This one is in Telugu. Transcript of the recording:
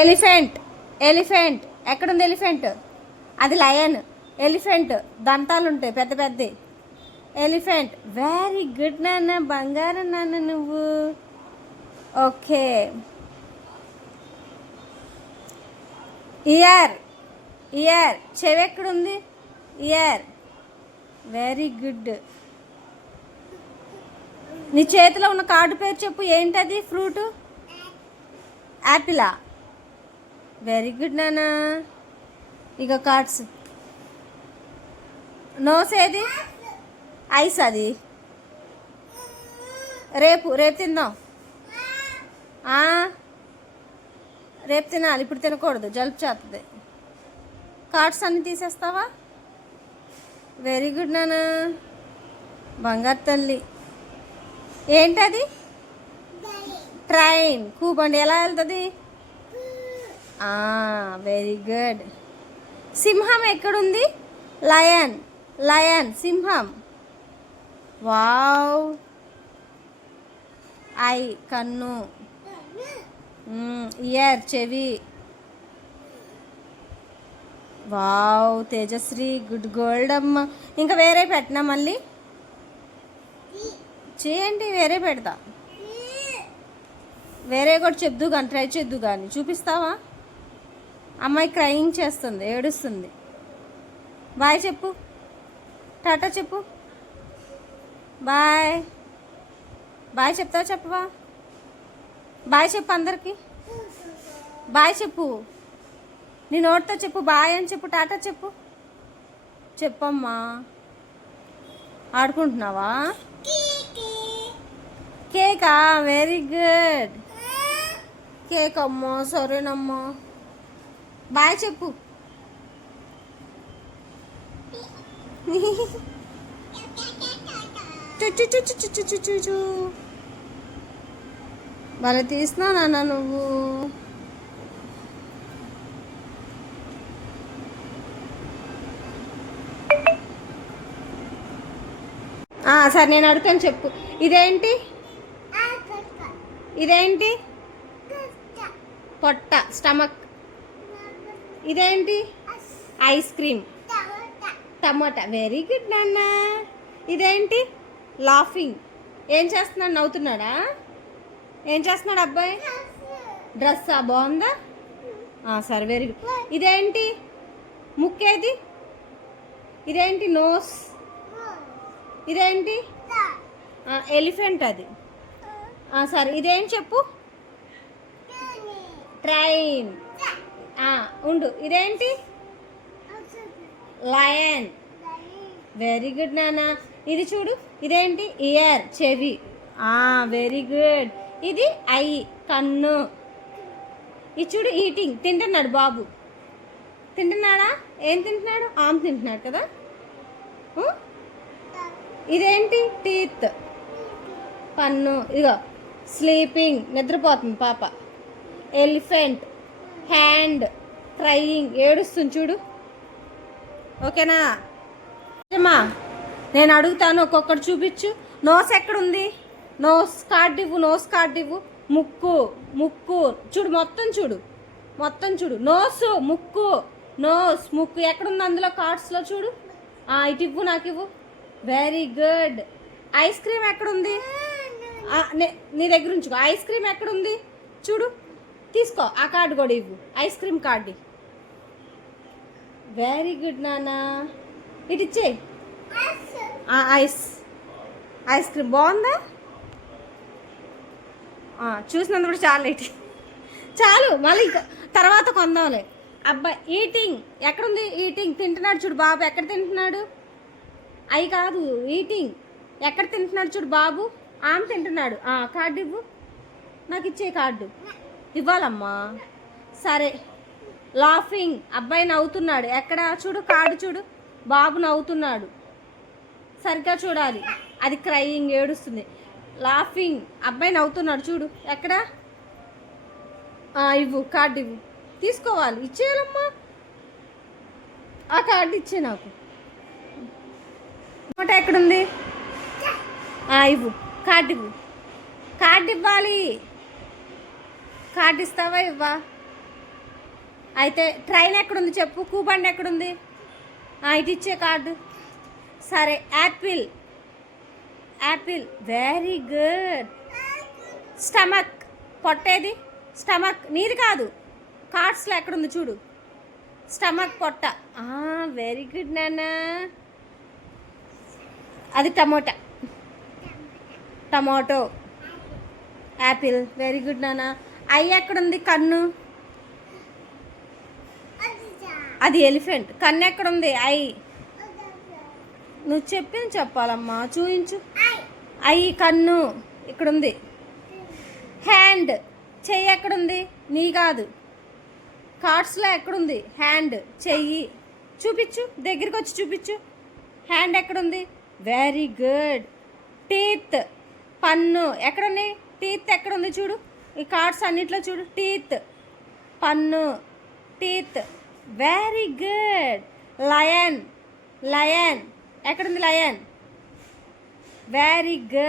ఎలిఫెంట్. ఎలిఫెంట్ ఎక్కడుంది? ఎలిఫెంట్ అది లయన్. ఎలిఫెంట్ దంతాలు ఉంటాయి పెద్ద పెద్ద. ఎలిఫెంట్. వెరీ గుడ్ నాన్న, బంగారం నాన్న నువ్వు. ఓకే. ఇయర్. ఇయర్ చెవి ఎక్కడుంది? ఇయర్. Very good. నీ చేతిలో ఉన్న కార్డు పేరు చెప్పు. ఏంటది? ఫ్రూట్. యాపిలా? వెరీ గుడ్ నానా. ఇక కార్డ్స్. నోస్ ఏది? ఐస్. అది రేపు రేపు తిందాం. రేపు తినాలి, ఇప్పుడు తినకూడదు, జలుబు చేస్తుంది. కార్డ్స్ అన్నీ తీసేస్తావా? వెరీ గుడ్ నానా, బంగారు తల్లి. ఏంటది? ట్రైన్. కూబండి ఎలా వెళ్తుంది? Very good. సింహం ఎక్కడుంది? లయన్. లయన్ సింహం. వావ్. ఐ కన్ను. ఇయర్ చెవి. వావ్ తేజశ్రీ, గుడ్ గోల్డ్ అమ్మ. ఇంకా వేరే పెట్టినా మళ్ళీ చేయండి, వేరే పెడతా. వేరే కూడా చెప్దు కానీ, ట్రై చేద్దు కానీ. చూపిస్తావా? అమ్మాయి క్రయింగ్ చేస్తుంది, ఏడుస్తుంది. బాయ్ చెప్పు, టాటా చెప్పు. బాయ్. బాయ్ చెప్తావా చెప్పవా? బాయ్ చెప్పు అందరికి. బాయ్ చెప్పు, నీ నోటితో చెప్పు. బాయ్ అని చెప్పు, టాటా చెప్పు. చెప్పమ్మా. ఆడుకుంటున్నావా? కేకా? Very good. కేక్ అమ్మో, సరేనమ్మా. బాయ్ చెప్పు. భలే తీసినా నాన్న నువ్వు. సరే నేను అడుగుతాను చెప్పు. ఇదేంటి? ఇదేంటి? పొట్ట, స్టమక్. ఇదేంటి? Ice cream. టమాటా. వెరీ గుడ్ నాన్న. ఇదేంటి? లాఫింగ్. ఏం చేస్తున్నాడు? నవ్వుతున్నాడా? ఏం చేస్తున్నాడు అబ్బాయి? డ్రెస్సా? బాగుందా? సరే వెరీ గుడ్. ఇదేంటి? ముక్కేది? ఇదేంటి? నోస్. ఇదేంటి? ఎలిఫెంట్ అది. సరే ఇదేంటి చెప్పు? ట్రైన్. ఉండు. ఇదేంటి? లయన్. వెరీ గుడ్ నానా. ఇది చూడు. ఇదేంటి? ఇయర్ చెవి. Very good. ఇది ఐ కన్ను. ఇది చూడు. ఈటింగ్ తింటున్నాడు బాబు. తింటున్నాడా? ఏం తింటున్నాడు? ఆమ్ తింటున్నాడు కదా. ఇదేంటి? టీత్ పన్ను. ఇదిగో స్లీపింగ్ నిద్రపోతుంది పాప. Elephant hand. క్రయింగ్ ఏడుస్తుంది చూడు. ఓకేనా అమ్మా? నేను అడుగుతాను, ఒక్కొక్కటి చూపించు. నోస్ ఎక్కడుంది? నోస్ కార్డ్ ఇవ్వు. నోస్ కార్డ్ ఇవ్వు. ముక్కు. ముక్కు చూడు, మొత్తం చూడు, మొత్తం చూడు. నోసు, ముక్కు, నోస్, ముక్కు ఎక్కడుంది అందులో కార్డ్స్లో చూడు. ఇటు ఇవ్వు, నాకు ఇవ్వు. Very good. ఐస్ క్రీమ్ ఎక్కడుంది? నీ దగ్గర ఉంచుకో. ఐస్ క్రీమ్ ఎక్కడుంది చూడు, తీసుకో. ఆ కార్డు కూడా ఇవ్వు, ice cream card. Very good నానా. ఇటు ఇచ్చే. ఐస్ ఐస్ క్రీమ్ బాగుందా? చూసినందుకు చాలా ఇటు చాలు, మళ్ళీ తర్వాత కొందాంలే. అబ్బాయి ఈటింగ్ ఎక్కడుంది? ఈటింగ్ తింటున్నాడు చూడు బాబు. ఎక్కడ తింటున్నాడు? అవి కాదు, ఈటింగ్ ఎక్కడ తింటున్నాడు చూడు బాబు. ఆమె తింటున్నాడు. కార్డు ఇవ్వు, నాకు ఇచ్చే కార్డు. ఇవ్వాలమ్మా. సరే. లాఫింగ్ అబ్బాయి నవ్వుతున్నాడు. ఎక్కడ చూడు కార్డు చూడు. బాబు నవ్వుతున్నాడు, సరిగ్గా చూడాలి. అది క్రయింగ్ ఏడుస్తుంది. లాఫింగ్ అబ్బాయి నవ్వుతున్నాడు చూడు. ఎక్కడ? ఇవ్వు కార్డు ఇవ్వు. తీసుకోవాలి, ఇచ్చేయాలమ్మా. ఆ కార్డు ఇచ్చే నాకు. టమాటా ఎక్కడుంది? ఇవ్వు కార్డు ఇవ్వు. కార్డు ఇవ్వాలి. కార్డు ఇస్తావా? ఇవ్వా? అయితే ట్రైన్ ఎక్కడుంది చెప్పు, కూబండి ఎక్కడుంది? ఇటు ఇచ్చే కార్డు. సరే, apple. Apple, very good. Stomach, పొట్టేది? స్టమక్ నీది కాదు, కార్డ్స్లో ఎక్కడుంది చూడు. స్టమక్, పొట్ట. వెరీ గుడ్ నాన్న. అది tomato. Tomato, Apple, very good నాన్న. ఐ ఎక్కడుంది? కన్ను. అది ఎలిఫెంట్. కన్ను ఎక్కడుంది? ఐ. నువ్వు చెప్పింది చెప్పాలమ్మా, చూయించు. ఐ, కన్ను ఇక్కడుంది. హ్యాండ్, చెయ్యి ఎక్కడుంది? నీ కాదు, కార్డ్స్లో ఎక్కడుంది? హ్యాండ్, చెయ్యి. చూపించు, దగ్గరికి వచ్చి చూపించు. హ్యాండ్ ఎక్కడుంది? Very good. టీత్, పన్ను ఎక్కడున్నాయి? టీత్ ఎక్కడుంది చూడు, ఈ కార్డ్స్ అన్నిట్లో చూడు. టీత్, పన్ను, teeth, very good. Lion, lion ఎక్కడుంది? Lion, very good.